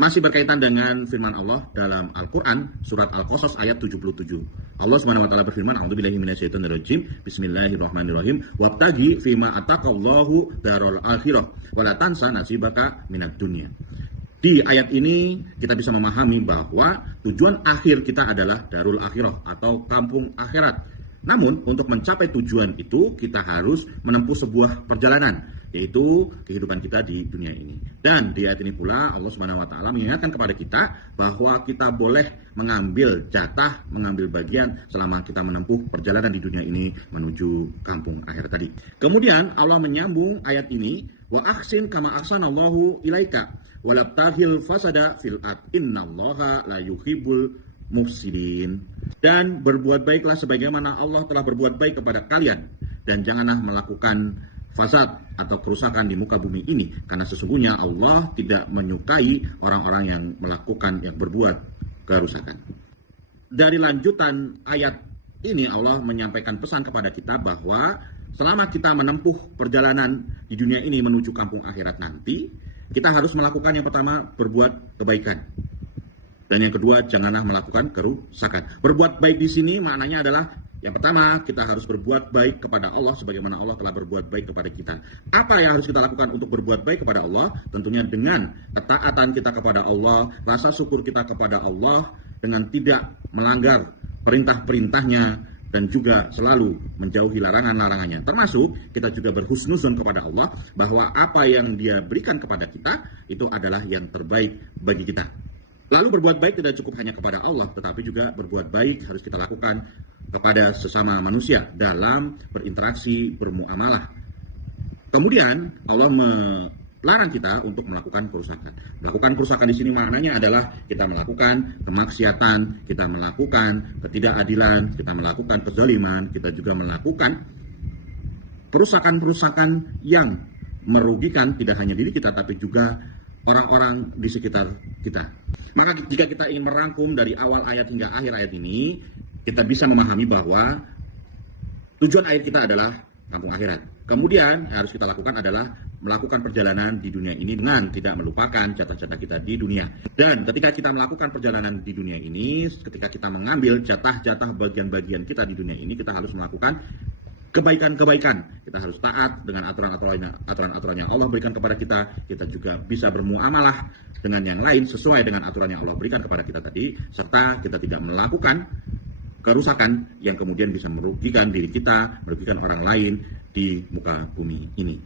Masih berkaitan dengan firman Allah dalam Al-Quran, surat Al-Qasas ayat 77. Allah Subhanahu wa taala berfirman, "A'udzubillahi minasyaitonirrajim. Bismillahirrahmanirrahim. Wabtaghi fima ataqallahu darul akhirah wa la tansa nasibaka minad dunya." Di ayat ini kita bisa memahami bahwa tujuan akhir kita adalah darul akhirah atau kampung akhirat. Namun untuk mencapai tujuan itu kita harus menempuh sebuah perjalanan, yaitu kehidupan kita di dunia ini. Dan di ayat ini pula Allah Subhanahu wa taala mengingatkan kepada kita bahwa kita boleh mengambil jatah, mengambil bagian selama kita menempuh perjalanan di dunia ini menuju kampung akhirat tadi. Kemudian Allah menyambung ayat ini, wa ahsin kama ahsanallahu ilaika walabtaghil fasada fil ard innallaha la yuhibbul mufsidin. Dan berbuat baiklah sebagaimana Allah telah berbuat baik kepada kalian, dan janganlah melakukan fasad atau kerusakan di muka bumi ini, karena sesungguhnya Allah tidak menyukai orang-orang yang melakukan, yang berbuat kerusakan. Dari lanjutan ayat ini Allah menyampaikan pesan kepada kita bahwa selama kita menempuh perjalanan di dunia ini menuju kampung akhirat nanti, kita harus melakukan yang pertama berbuat kebaikan. Dan yang kedua, janganlah melakukan kerusakan. Berbuat baik di sini maknanya adalah yang pertama, kita harus berbuat baik kepada Allah sebagaimana Allah telah berbuat baik kepada kita. Apa yang harus kita lakukan untuk berbuat baik kepada Allah? Tentunya dengan ketaatan kita kepada Allah, rasa syukur kita kepada Allah, dengan tidak melanggar perintah-perintahnya, dan juga selalu menjauhi larangan-larangannya. Termasuk kita juga berhusnuzon kepada Allah bahwa apa yang Dia berikan kepada kita itu adalah yang terbaik bagi kita. Lalu berbuat baik tidak cukup hanya kepada Allah, tetapi juga berbuat baik harus kita lakukan kepada sesama manusia dalam berinteraksi, bermuamalah. Kemudian Allah melarang kita untuk melakukan kerusakan. Melakukan kerusakan di sini maknanya adalah kita melakukan kemaksiatan, kita melakukan ketidakadilan, kita melakukan kezaliman, kita juga melakukan perusakan-perusakan yang merugikan tidak hanya diri kita, tapi juga orang-orang di sekitar kita. Maka jika kita ingin merangkum dari awal ayat hingga akhir ayat ini, kita bisa memahami bahwa tujuan ayat kita adalah kampung akhirat. Kemudian yang harus kita lakukan adalah melakukan perjalanan di dunia ini dengan tidak melupakan jatah-jatah kita di dunia. Dan ketika kita melakukan perjalanan di dunia ini, ketika kita mengambil jatah-jatah bagian-bagian kita di dunia ini, kita harus melakukan kebaikan-kebaikan. Kita harus taat dengan aturan-aturan yang Allah berikan kepada kita. Kita juga bisa bermuamalah dengan yang lain sesuai dengan aturan yang Allah berikan kepada kita tadi, serta kita tidak melakukan kerusakan yang kemudian bisa merugikan diri kita, merugikan orang lain di muka bumi ini.